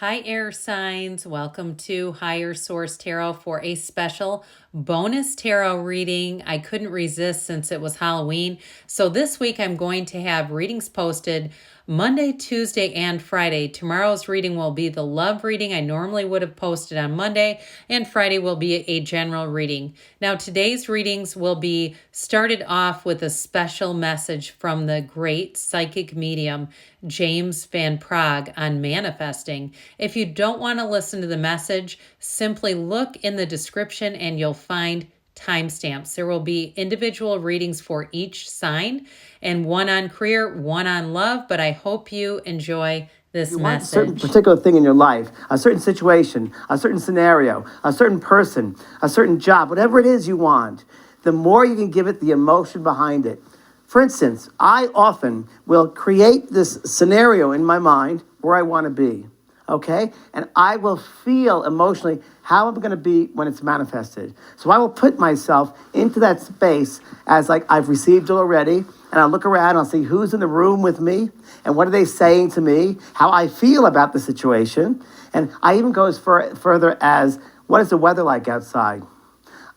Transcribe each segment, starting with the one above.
Hi, air signs. Welcome to Higher Source Tarot for a special bonus tarot reading. I couldn't resist since it was Halloween. So this week I'm going to have readings posted Monday, Tuesday, and Friday. Tomorrow's reading will be the love reading I normally would have posted on Monday, and Friday will be a general reading. Now, today's readings will be started off with a special message from the great psychic medium, James Van Praagh, on manifesting. If you don't want to listen to the message, simply look in the description and you'll find timestamps. There will be individual readings for each sign and one on career, one on love, but I hope you enjoy this you message. want a certain particular thing in your life, a certain situation, a certain scenario, a certain person, a certain job, whatever it is you want, the more you can give it the emotion behind it. For instance, I often will create this scenario in my mind where I want to be, okay? And I will feel emotionally how I'm going to be when it's manifested. So I will put myself into that space as like I've received it already, and I'll look around and I'll see who's in the room with me and what are they saying to me, how I feel about the situation. And I even go as further as, what is the weather like outside?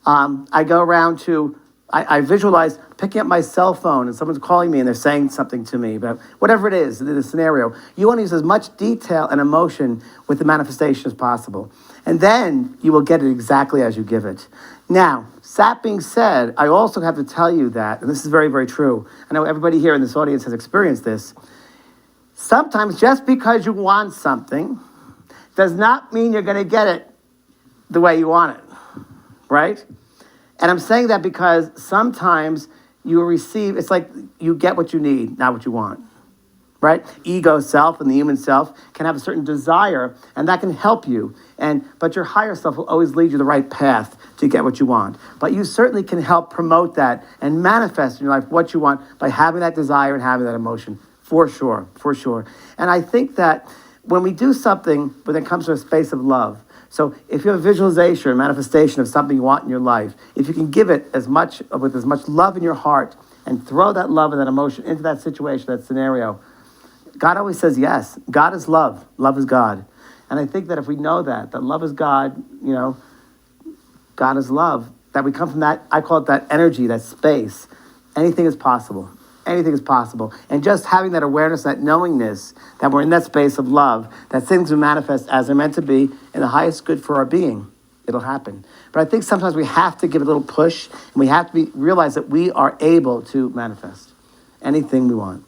I go around to, I visualize picking up my cell phone and someone's calling me and they're saying something to me about whatever it is, the scenario. You want to use as much detail and emotion with the manifestation as possible. And then you will get it exactly as you give it. Now, that being said, I also have to tell you that, and this is very, very true. I know everybody here in this audience has experienced this. Sometimes just because you want something does not mean you're going to get it the way you want it, right? And I'm saying that because sometimes you receive, it's like you get what you need, not what you want, right? Ego self and the human self can have a certain desire, and that can help you. But your higher self will always lead you the right path to get what you want. But you certainly can help promote that and manifest in your life what you want by having that desire and having that emotion, for sure, for sure. And I think that when we do something when it comes to a space of love, so if you have a visualization or manifestation of something you want in your life, if you can give it with as much love in your heart and throw that love and that emotion into that situation, that scenario, God always says yes. God is love. Love is God. And I think that if we know that love is God, God is love, that we come from that, I call it that energy, that space, anything is possible. Anything is possible. And just having that awareness, that knowingness that we're in that space of love, that things will manifest as they're meant to be in the highest good for our being, it'll happen. But I think sometimes we have to give it a little push, and we have to realize that we are able to manifest anything we want.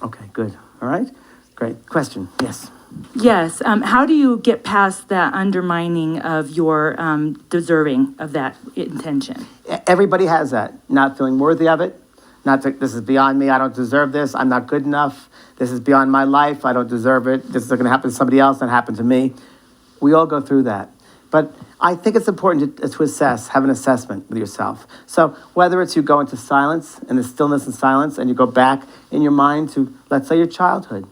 Okay, good. All right? Great. Question. Yes. Yes. How do you get past that undermining of your deserving of that intention? Everybody has that. Not feeling worthy of it. This is beyond me. I don't deserve this. I'm not good enough. This is beyond my life. I don't deserve it. This is going to happen to somebody else. Not happen to me. We all go through that. But I think it's important to assess, have an assessment with yourself. So whether it's you go into silence and the stillness and silence and you go back in your mind to, let's say, your childhood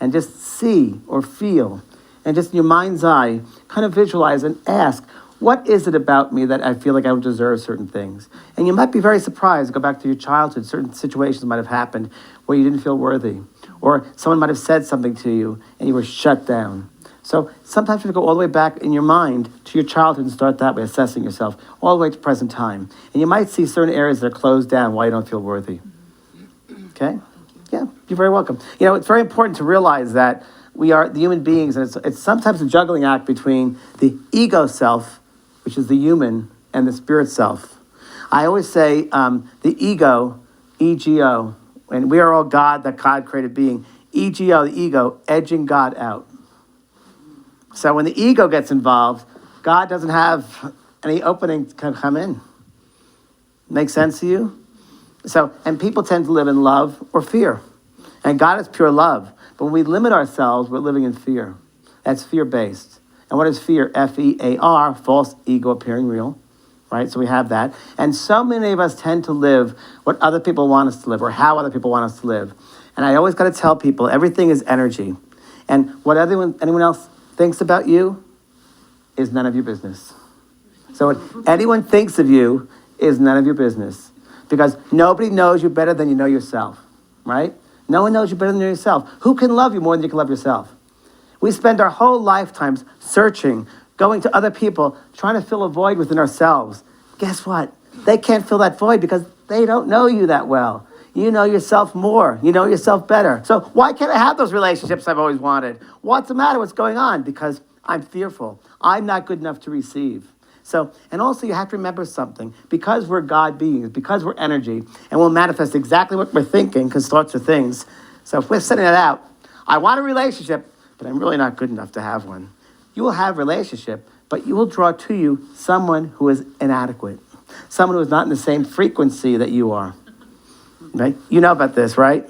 and just see or feel and just in your mind's eye kind of visualize and ask, what is it about me that I feel like I don't deserve certain things? And you might be very surprised, go back to your childhood, certain situations might have happened where you didn't feel worthy, or someone might have said something to you and you were shut down. So sometimes you have to go all the way back in your mind to your childhood and start that way, assessing yourself, all the way to present time. And you might see certain areas that are closed down why you don't feel worthy. Okay? Yeah, you're very welcome. It's very important to realize that we are the human beings, and it's sometimes a juggling act between the ego self, which is the human, and the spirit self. I always say the ego, ego, and we are all God, that God created being. Ego, the ego, edging God out. So when the ego gets involved, God doesn't have any opening to come in. Make sense to you? So, and people tend to live in love or fear. And God is pure love. But when we limit ourselves, we're living in fear. That's fear-based. And what is fear? F-E-A-R, false ego appearing real, right? So we have that. And so many of us tend to live what other people want us to live or how other people want us to live. And I always got to tell people, everything is energy. And what anyone else thinks about you is none of your business. So what anyone thinks of you is none of your business. Because nobody knows you better than you know yourself, right? No one knows you better than yourself. Who can love you more than you can love yourself? We spend our whole lifetimes searching, going to other people, trying to fill a void within ourselves. Guess what? They can't fill that void because they don't know you that well. You know yourself more. You know yourself better. So why can't I have those relationships I've always wanted? What's the matter? What's going on? Because I'm fearful. I'm not good enough to receive. So, and also you have to remember something. Because we're God beings, because we're energy, and we'll manifest exactly what we're thinking, because thoughts are things. So if we're setting it out, I want a relationship, but I'm really not good enough to have one. You will have a relationship, but you will draw to you someone who is inadequate. Someone who is not in the same frequency that you are. Right? You know about this, right?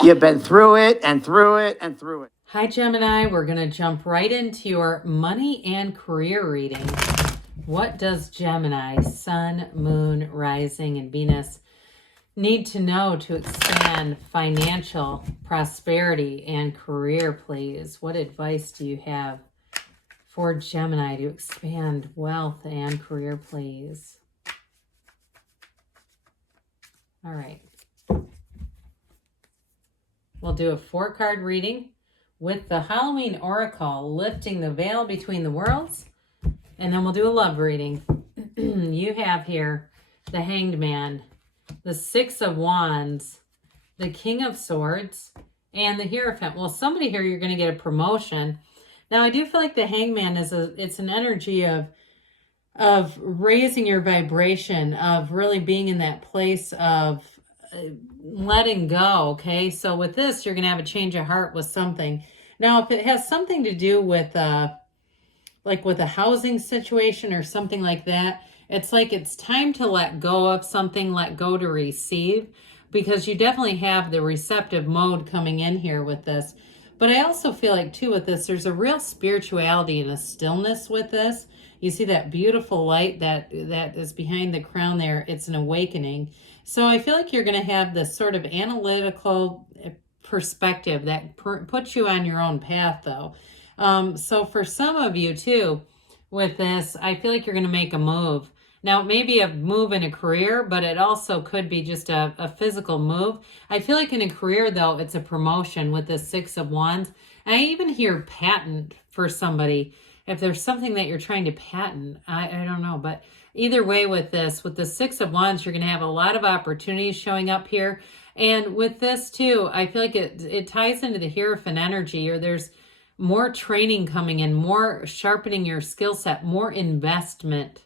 You've been through it and through it and through it. Hi, Gemini. We're going to jump right into your money and career reading. What does Gemini, Sun, Moon, Rising, and Venus need to know to expand financial prosperity and career, please? What advice do you have for Gemini to expand wealth and career, please? All right. We'll do a 4-card reading with the Halloween Oracle, lifting the veil between the worlds. And then we'll do a love reading. You have here the Hanged Man, the 6 of Wands, the King of Swords, and the Hierophant. Well, somebody here, you're going to get a promotion. Now, I do feel like the Hanged Man it's an energy of raising your vibration, of really being in that place of letting go, okay? So with this, you're going to have a change of heart with something. Now, if it has something to do with, like with a housing situation or something like that, it's like it's time to let go of something, let go to receive, because you definitely have the receptive mode coming in here with this. But I also feel like, too, with this, there's a real spirituality and a stillness with this. You see that beautiful light that is behind the crown there. It's an awakening. So I feel like you're going to have this sort of analytical perspective that puts you on your own path, though. So for some of you, too, with this, I feel like you're going to make a move. Now, it may be a move in a career, but it also could be just a physical move. I feel like in a career, though, it's a promotion with the 6 of Wands. And I even hear patent for somebody. If there's something that you're trying to patent, I don't know. But either way with this, with the 6 of Wands, you're going to have a lot of opportunities showing up here. And with this, too, I feel like it ties into the Hierophant energy, or there's more training coming in, more sharpening your skill set, more investment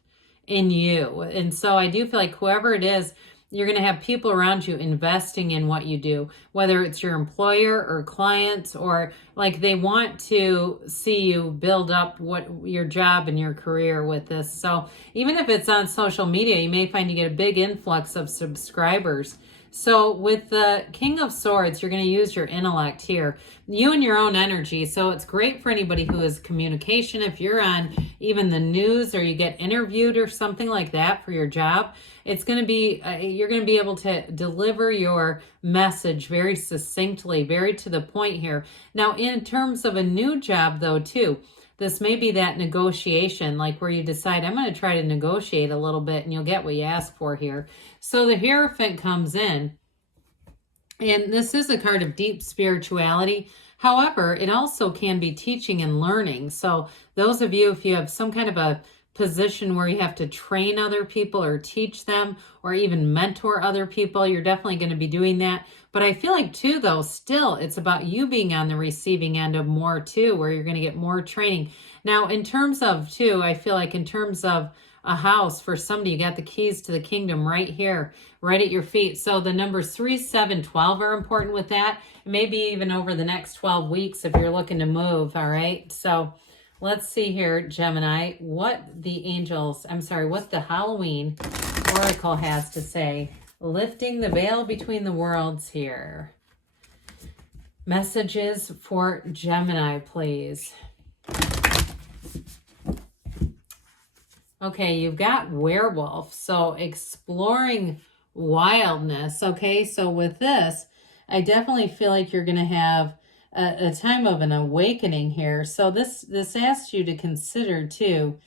in you. And so I do feel like whoever it is, you're going to have people around you investing in what you do, whether it's your employer or clients, or like they want to see you build up what your job and your career with this. So even if it's on social media, you may find you get a big influx of subscribers. So with the King of Swords, you're going to use your intellect here, you and your own energy. So it's great for anybody who is communication. If you're on even the news or you get interviewed or something like that for your job, it's going to be, you're going to be able to deliver your message very succinctly, very to the point here. Now, in terms of a new job, though, too, this may be that negotiation, like where you decide, I'm going to try to negotiate a little bit and you'll get what you ask for here. So the Hierophant comes in, and this is a card of deep spirituality. However, it also can be teaching and learning. So those of you, if you have some kind of a position where you have to train other people or teach them or even mentor other people, you're definitely going to be doing that. But I feel like, too, though, still, it's about you being on the receiving end of more, too, where you're going to get more training. Now, in terms of, too, I feel like in terms of a house for somebody, you got the keys to the kingdom right here, right at your feet. So the numbers 3, 7, 12 are important with that. Maybe even over the next 12 weeks if you're looking to move, all right? So let's see here, Gemini, what the Halloween Oracle has to say. Lifting the veil between the worlds here. Messages for Gemini, please. Okay, you've got werewolf, so exploring wildness. Okay, so with this, I definitely feel like you're going to have a time of an awakening here. So this asks you to consider, too,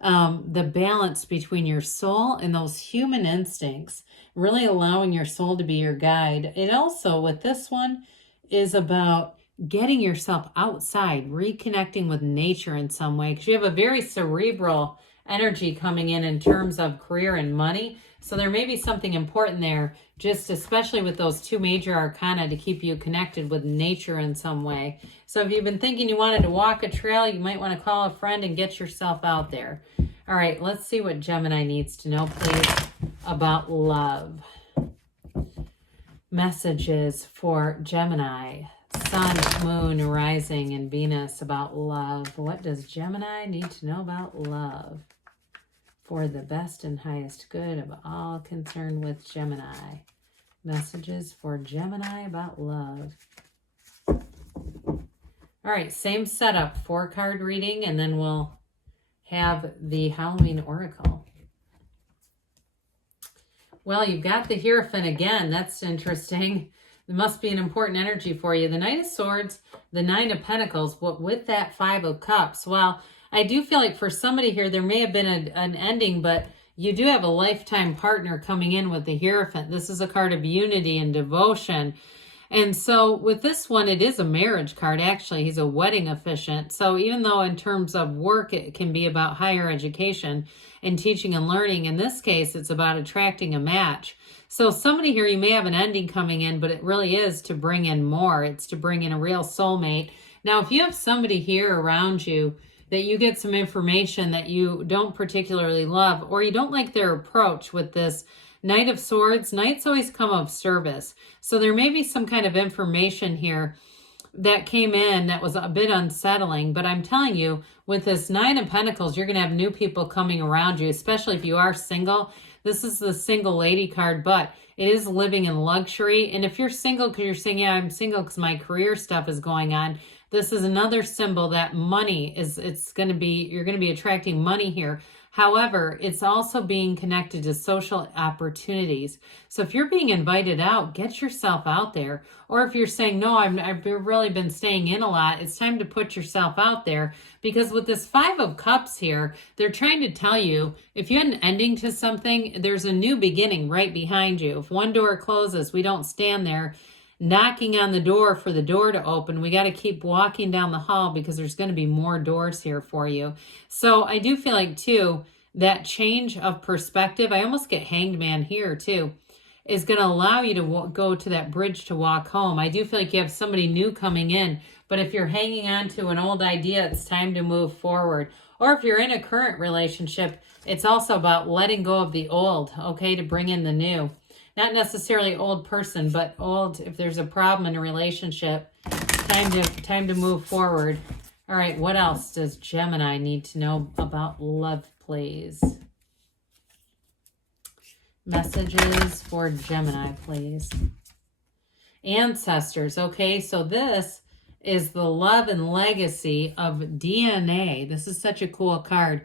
the balance between your soul and those human instincts, really allowing your soul to be your guide. It also, with this one, is about getting yourself outside, reconnecting with nature in some way, because you have a very cerebral energy coming in terms of career and money. So there may be something important there, just especially with those two major arcana, to keep you connected with nature in some way. So if you've been thinking you wanted to walk a trail, you might want to call a friend and get yourself out there. All right, let's see what Gemini needs to know, please, about love. Messages for Gemini, Sun, Moon, Rising, and Venus about love. What does Gemini need to know about love for the best and highest good of all concerned with Gemini? Messages for Gemini about love. All right, same setup, 4-card reading, and then we'll have the Halloween Oracle. Well, you've got the Hierophant again. That's interesting. It must be an important energy for you. The Knight of Swords, the Nine of Pentacles, but with that 5 of Cups. Well, I do feel like for somebody here, there may have been an ending, but you do have a lifetime partner coming in with the Hierophant. This is a card of unity and devotion. And so with this one, it is a marriage card, actually. He's a wedding officiant. So even though in terms of work, it can be about higher education and teaching and learning, in this case, it's about attracting a match. So somebody here, you may have an ending coming in, but it really is to bring in more. It's to bring in a real soulmate. Now, if you have somebody here around you that you get some information that you don't particularly love, or you don't like their approach with this Knight of Swords, Knights always come of service. So there may be some kind of information here that came in that was a bit unsettling, but I'm telling you, with this Nine of Pentacles, you're going to have new people coming around you, especially if you are single. This is the single lady card, but it is living in luxury. And if you're single because you're saying, yeah, I'm single because my career stuff is going on, this is another symbol that money is, you're going to be attracting money here. However, it's also being connected to social opportunities. So if you're being invited out, get yourself out there. Or if you're saying, no, I've really been staying in a lot, it's time to put yourself out there. Because with this 5 of Cups here, they're trying to tell you, if you had an ending to something, there's a new beginning right behind you. If one door closes, we don't stand there knocking on the door for the door to open. We got to keep walking down the hall because there's going to be more doors here for you. So I do feel like, too, that change of perspective, I almost get Hanged Man here, too, is going to allow you to go to that bridge to walk home. I do feel like you have somebody new coming in, but if you're hanging on to an old idea, it's time to move forward. Or if you're in a current relationship, it's also about letting go of the old, okay, to bring in the new. Not necessarily old person, but old, if there's a problem in a relationship, time to move forward. All right, what else does Gemini need to know about love, please? Messages for Gemini, please. Ancestors, okay, so this is the love and legacy of DNA. This is such a cool card.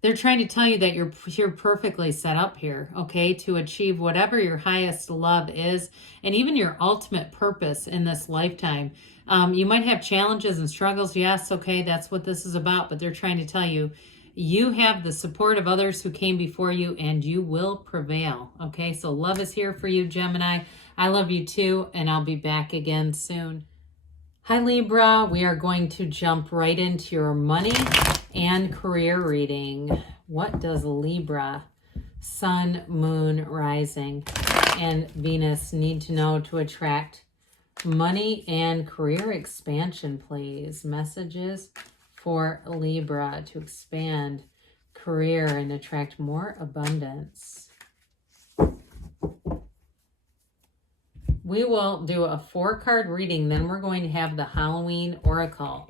They're trying to tell you that you're perfectly set up here, okay, to achieve whatever your highest love is and even your ultimate purpose in this lifetime. You might have challenges and struggles. Yes, okay, that's what this is about, but they're trying to tell you, you have the support of others who came before you and you will prevail, okay? So love is here for you, Gemini. I love you too, and I'll be back again soon. Hi, Libra. We are going to jump right into your money and career reading. What does Libra, Sun, Moon, Rising, and Venus need to know to attract money and career expansion, please? Messages for Libra to expand career and attract more abundance. We will do a 4-card reading, then we're going to have the Halloween Oracle,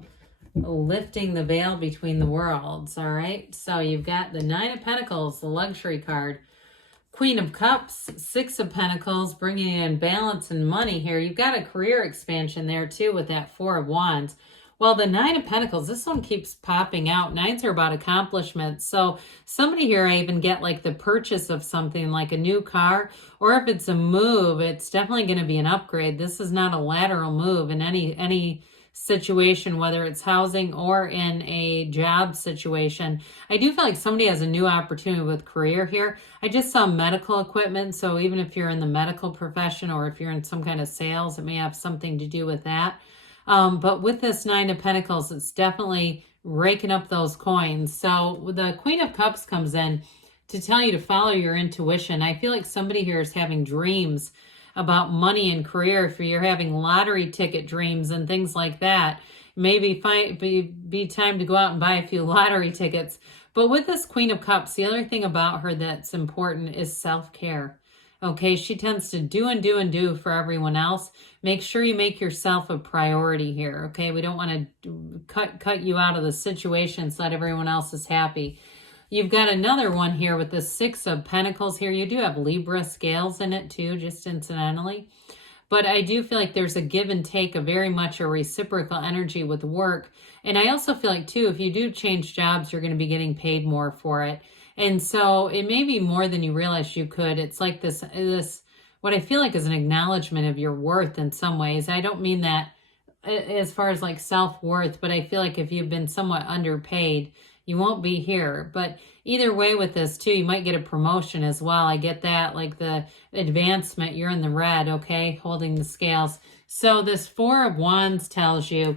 lifting the veil between the worlds, all right? So you've got the 9 of Pentacles, the luxury card, Queen of Cups, 6 of Pentacles, bringing in balance and money here. You've got a career expansion there too with that 4 of Wands. Well, the 9 of Pentacles, this one keeps popping out. 9s are about accomplishments. So somebody here, I even get like the purchase of something like a new car, or if it's a move, it's definitely going to be an upgrade. This is not a lateral move in any situation, whether it's housing or in a job situation. I do feel like somebody has a new opportunity with career here. I just saw medical equipment. So even if you're in the medical profession or if you're in some kind of sales, it may have something to do with that. But with this Nine of Pentacles, it's definitely raking up those coins. So the Queen of Cups comes in to tell you to follow your intuition. I feel like somebody here is having dreams about money and career. If you're having lottery ticket dreams and things like that, maybe be time to go out and buy a few lottery tickets. But with this Queen of Cups, the other thing about her that's important is self-care. Okay, she tends to do and do and do for everyone else. Make sure you make yourself a priority here, okay? We don't want to cut you out of the situation so that everyone else is happy. You've got another one here with the Six of Pentacles here. You do have Libra scales in it too, just incidentally. But I do feel like there's a give and take, a very much a reciprocal energy with work. And I also feel like too, if you do change jobs, you're going to be getting paid more for it. And so it may be more than you realize you could. It's like this, what I feel like is an acknowledgement of your worth in some ways. I don't mean that as far as like self-worth, but I feel like if you've been somewhat underpaid, you won't be here. But either way with this too, you might get a promotion as well. I get that, like the advancement, you're in the red, okay, holding the scales. So this Four of Wands tells you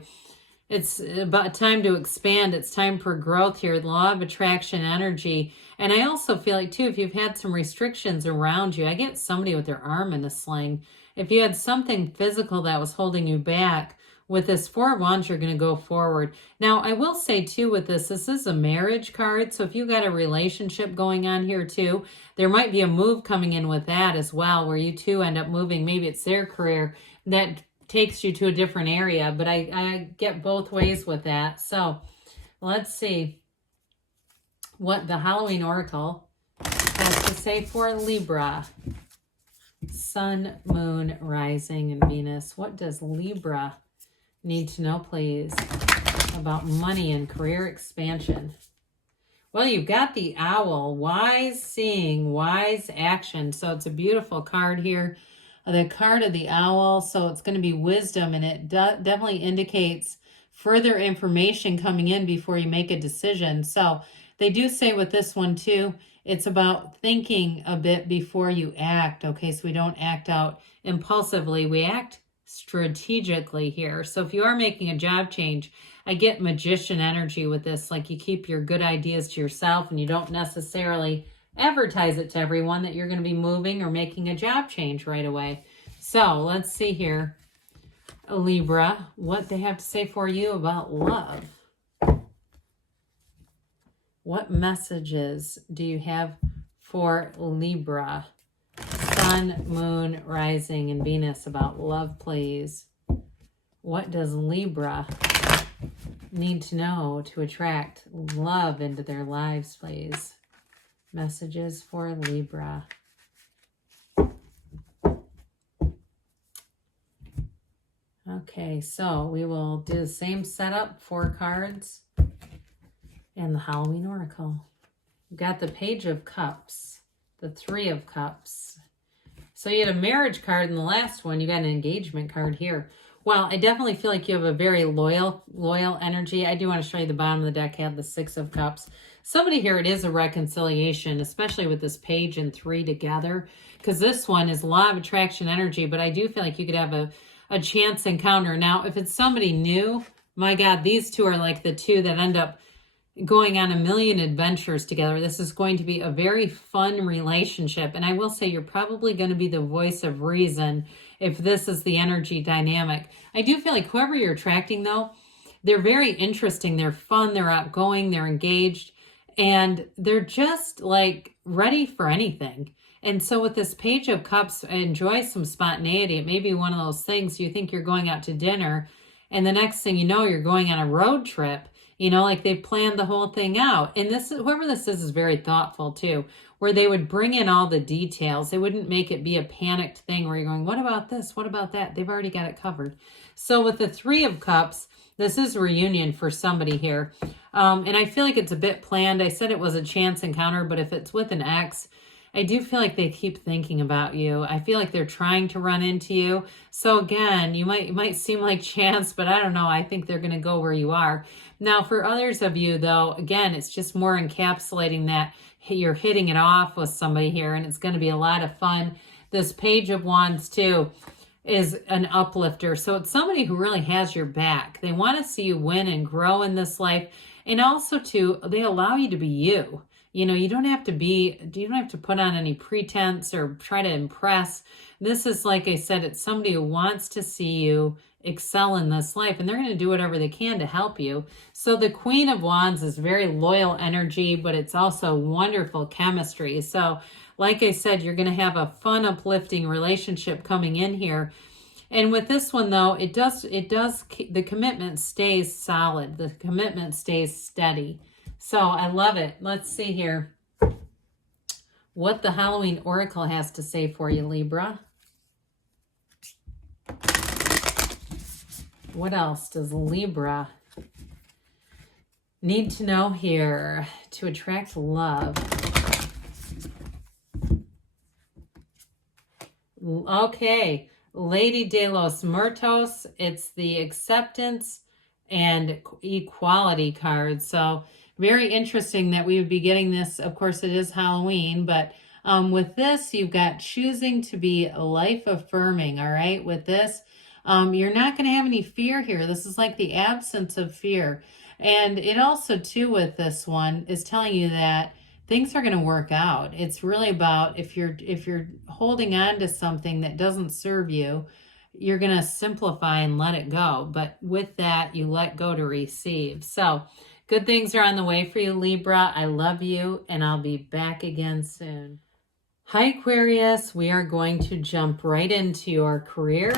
it's about time to expand. It's time for growth here. The law of attraction energy. And I also feel like too, if you've had some restrictions around you, I get somebody with their arm in a sling. If you had something physical that was holding you back, with this Four of Wands, you're going to go forward. Now, I will say too with this is a marriage card. So if you got a relationship going on here too, there might be a move coming in with that as well, where you two end up moving. Maybe it's their career that takes you to a different area, but I get both ways with that. So let's see what the Halloween Oracle has to say for Libra. Sun, Moon, Rising, and Venus. What does Libra need to know, please, about money and career expansion? Well, you've got the Owl, wise seeing, wise action. So it's a beautiful card here. The card of the Owl, so it's going to be wisdom, and it definitely indicates further information coming in before you make a decision. So they do say with this one too, it's about thinking a bit before you act. Okay, so we don't act out impulsively. We act strategically here. So if you are making a job change, I get magician energy with this, like you keep your good ideas to yourself and you don't necessarily advertise it to everyone that you're going to be moving or making a job change right away. So let's see here, Libra, what they have to say for you about love. What messages do you have for Libra? Sun, Moon, Rising, and Venus about love, please. What does Libra need to know to attract love into their lives, please? Messages for Libra. Okay, so we will do the same setup, 4 cards, and the Halloween Oracle. We've got the Page of Cups, the 3 of Cups. So you had a marriage card in the last one. You got an engagement card here. Well, I definitely feel like you have a very loyal energy. I do want to show you the bottom of the deck. I have the 6 of Cups. Somebody here, it is a reconciliation, especially with this Page and 3 together, because this one is law of attraction energy, but I do feel like you could have a chance encounter. Now, if it's somebody new, my God, these two are like the two that end up going on a million adventures together. This is going to be a very fun relationship. And I will say you're probably going to be the voice of reason if this is the energy dynamic. I do feel like whoever you're attracting, though, they're very interesting. They're fun. They're outgoing. They're engaged. And they're just like ready for anything. And so with this Page of Cups, enjoy some spontaneity. It may be one of those things you think you're going out to dinner, and the next thing you know, you're going on a road trip. You know, like they've planned the whole thing out. And this, whoever this is very thoughtful too, where they would bring in all the details. They wouldn't make it be a panicked thing where you're going, what about this? What about that? They've already got it covered. So with the 3 of Cups, this is a reunion for somebody here. And I feel like it's a bit planned. I said it was a chance encounter, but if it's with an ex, I do feel like they keep thinking about you. I feel like they're trying to run into you. So again, it might seem like chance, but I don't know. I think they're going to go where you are. Now, for others of you, though, again, it's just more encapsulating that you're hitting it off with somebody here, and it's going to be a lot of fun. This Page of Wands, too. is an uplifter. So it's somebody who really has your back. They want to see you win and grow in this life. And also too, they allow you to be you. You know, you don't have to put on any pretense or try to impress. This is, like I said, it's somebody who wants to see you excel in this life, and they're going to do whatever they can to help you. So the Queen of Wands is very loyal energy, but it's also wonderful chemistry. So like I said, you're going to have a fun, uplifting relationship coming in here. And with this one though, the commitment stays solid. The commitment stays steady. So I love it. Let's see here what the Halloween Oracle has to say for you, Libra. What else does Libra need to know here to attract love? Okay, Lady de los Muertos. It's the acceptance and equality card. So very interesting that we would be getting this. Of course, it is Halloween, but with this, you've got choosing to be life affirming. All right, with this, you're not going to have any fear here. This is like the absence of fear. And it also, too, with this one is telling you that things are going to work out. It's really about if you're holding on to something that doesn't serve you, you're going to simplify and let it go. But with that, you let go to receive. So good things are on the way for you, Libra. I love you, and I'll be back again soon. Hi, Aquarius. We are going to jump right into your career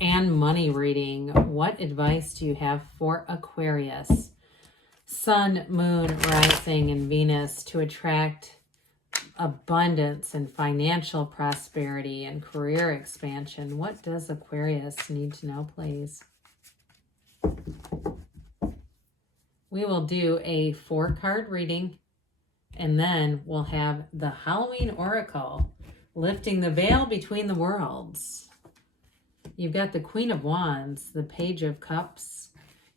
and money reading. What advice do you have for Aquarius? Sun, Moon, Rising, and Venus to attract abundance and financial prosperity and career expansion. What does Aquarius need to know, please? We will do a 4-card reading, and then we'll have the Halloween Oracle, lifting the veil between the worlds. You've got the Queen of Wands, the Page of Cups,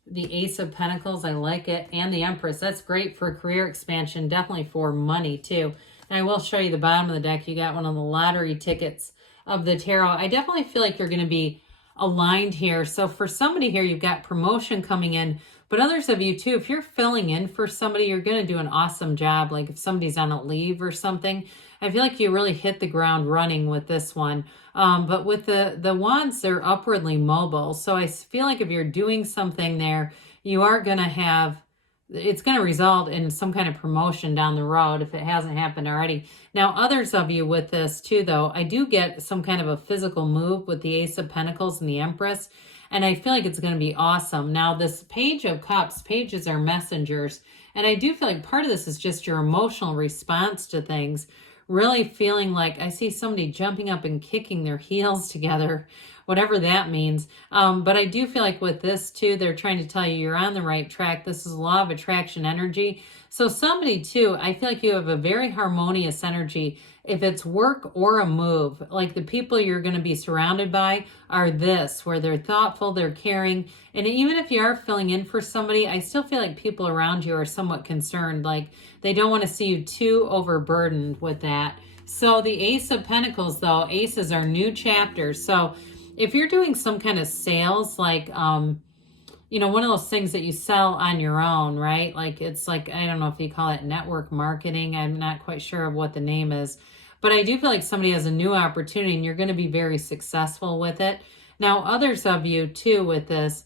the Ace of Pentacles, I like it, and the Empress. That's great for career expansion, definitely for money too. And I will show you the bottom of the deck. You got one of the lottery tickets of the tarot. I definitely feel like you're going to be aligned here. So for somebody here, you've got promotion coming in, but others of you too, if you're filling in for somebody, you're going to do an awesome job. Like if somebody's on a leave or something, I feel like you really hit the ground running with this one. But with the wands, they're upwardly mobile. So I feel like if you're doing something there, you are going to have, it's going to result in some kind of promotion down the road if it hasn't happened already. Now, others of you with this too, though, I do get some kind of a physical move with the Ace of Pentacles and the Empress, and I feel like it's going to be awesome. Now, this Page of Cups, pages are messengers, and I do feel like part of this is just your emotional response to things, really feeling like I see somebody jumping up and kicking their heels together, whatever that means. But I do feel like with this too, they're trying to tell you you're on the right track. This is law of attraction energy. So somebody too, I feel like you have a very harmonious energy. If it's work or a move, like the people you're going to be surrounded by are this, where they're thoughtful, they're caring. And even if you are filling in for somebody, I still feel like people around you are somewhat concerned. Like they don't want to see you too overburdened with that. So the Ace of Pentacles, though, aces are new chapters. So if you're doing some kind of sales, like, you know, one of those things that you sell on your own, right? Like, it's like, I don't know if you call it network marketing. I'm not quite sure of what the name is. But I do feel like somebody has a new opportunity and you're going to be very successful with it. Now, others of you, too, with this,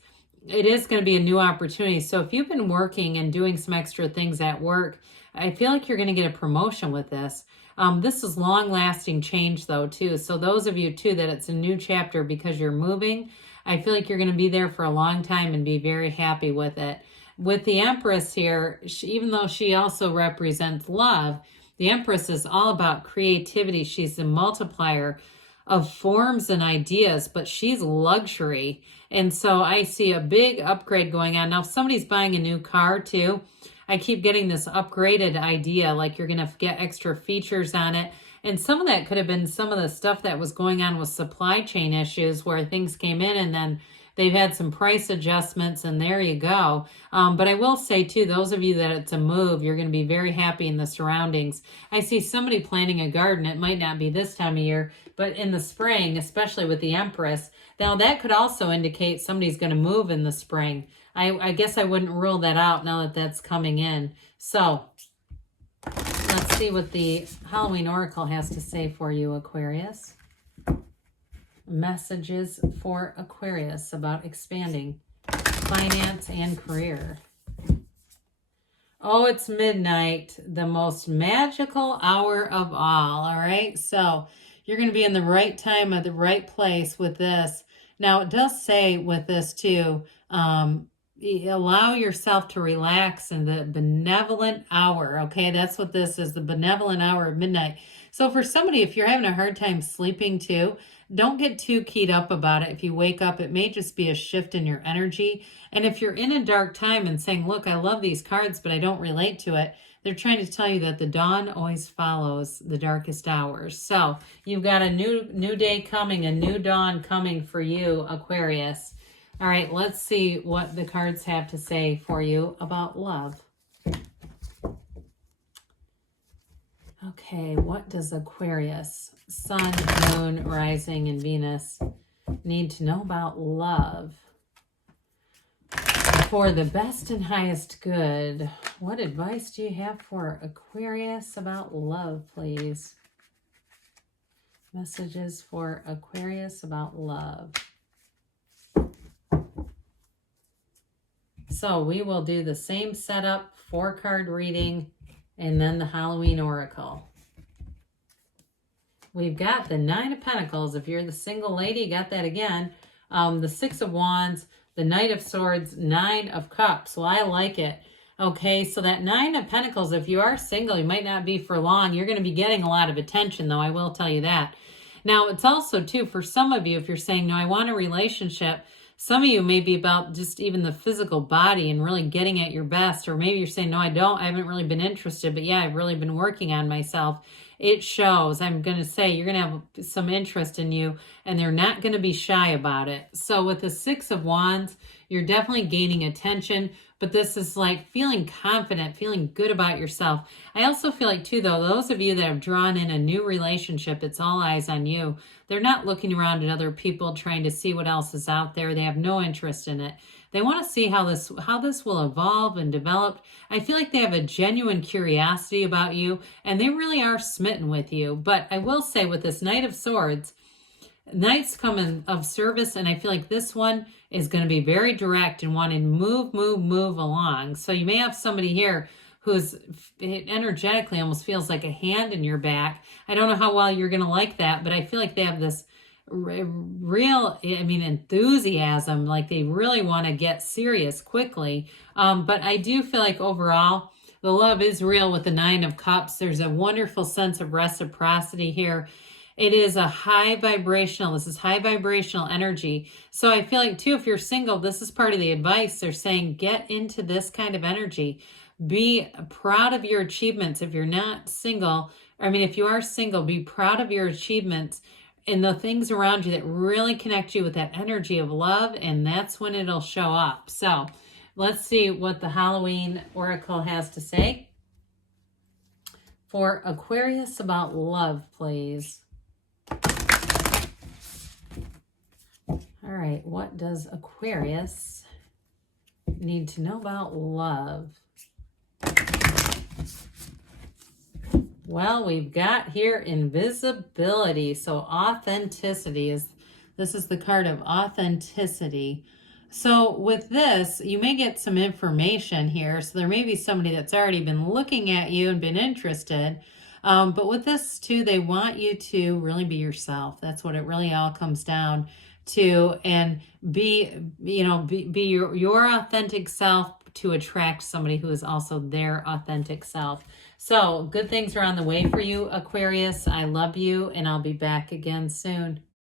it is going to be a new opportunity. So if you've been working and doing some extra things at work, I feel like you're going to get a promotion with this. This is long-lasting change, though, too. So those of you, too, that it's a new chapter because you're moving, I feel like you're going to be there for a long time and be very happy with it. With the Empress here, even though she also represents love, the Empress is all about creativity. She's the multiplier of forms and ideas, but she's luxury. And so I see a big upgrade going on. Now, if somebody's buying a new car, too, I keep getting this upgraded idea, like you're going to get extra features on it. And some of that could have been some of the stuff that was going on with supply chain issues where things came in and then they've had some price adjustments, and there you go. But I will say too, those of you that it's a move, you're going to be very happy in the surroundings. I see somebody planting a garden. It might not be this time of year, but in the spring, especially with the Empress. Now that could also indicate somebody's going to move in the spring. I guess I wouldn't rule that out now that that's coming in. So let's see what the Halloween Oracle has to say for you, Aquarius. Messages for Aquarius about expanding finance and career. Oh, it's midnight, the most magical hour of all right? So you're going to be in the right time at the right place with this. Now, it does say with this too, allow yourself to relax in the benevolent hour, okay? That's what this is, the benevolent hour of midnight. So for somebody, if you're having a hard time sleeping too, don't get too keyed up about it. If you wake up, it may just be a shift in your energy. And if you're in a dark time and saying, look, I love these cards, but I don't relate to it, they're trying to tell you that the dawn always follows the darkest hours. So you've got a new day coming, a new dawn coming for you, Aquarius. All right, let's see what the cards have to say for you about love. Okay, what does Aquarius, Sun, Moon, Rising, and Venus need to know about love? For the best and highest good, what advice do you have for Aquarius about love, please? Messages for Aquarius about love. So we will do the same setup, 4-card reading, and then the Halloween Oracle. We've got the 9 of Pentacles. If you're the single lady, you got that again. The 6 of Wands, the Knight of Swords, 9 of Cups. Well, I like it. Okay, so that 9 of Pentacles, if you are single, you might not be for long. You're going to be getting a lot of attention, though. I will tell you that. Now, it's also, too, for some of you, if you're saying, no, I want a relationship, some of you may be about just even the physical body and really getting at your best. Or maybe you're saying, no, I don't. I haven't really been interested. But yeah, I've really been working on myself. It shows. I'm going to say you're going to have some interest in you, and they're not going to be shy about it. So with the 6 of Wands, you're definitely gaining attention. But this is like feeling confident, feeling good about yourself. I also feel like, too, though, those of you that have drawn in a new relationship, it's all eyes on you. They're not looking around at other people trying to see what else is out there. They have no interest in it. They want to see how this will evolve and develop. I feel like they have a genuine curiosity about you, and they really are smitten with you. But I will say with this Knight of Swords, Knights come in of service, and I feel like this one is going to be very direct and wanting to move along. So you may have somebody here who's energetically almost feels like a hand in your back. I don't know how well you're going to like that, but I feel like they have this real, enthusiasm, like they really want to get serious quickly. But I do feel like overall, the love is real with the 9 of Cups. There's a wonderful sense of reciprocity here. It is a high vibrational, this is high vibrational energy. So I feel like too, if you're single, this is part of the advice. They're saying, get into this kind of energy. Be proud of your achievements. If you're not single, if you are single, be proud of your achievements and the things around you that really connect you with that energy of love. And that's when it'll show up. So let's see what the Halloween Oracle has to say for Aquarius about love, please. All right, what does Aquarius need to know about love? Well, we've got here invisibility. So authenticity this is the card of authenticity. So with this, you may get some information here. So there may be somebody that's already been looking at you and been interested. But with this too, they want you to really be yourself. That's what it really all comes down to, and be your authentic self to attract somebody who is also their authentic self. So good things are on the way for you, Aquarius. I love you, and I'll be back again soon.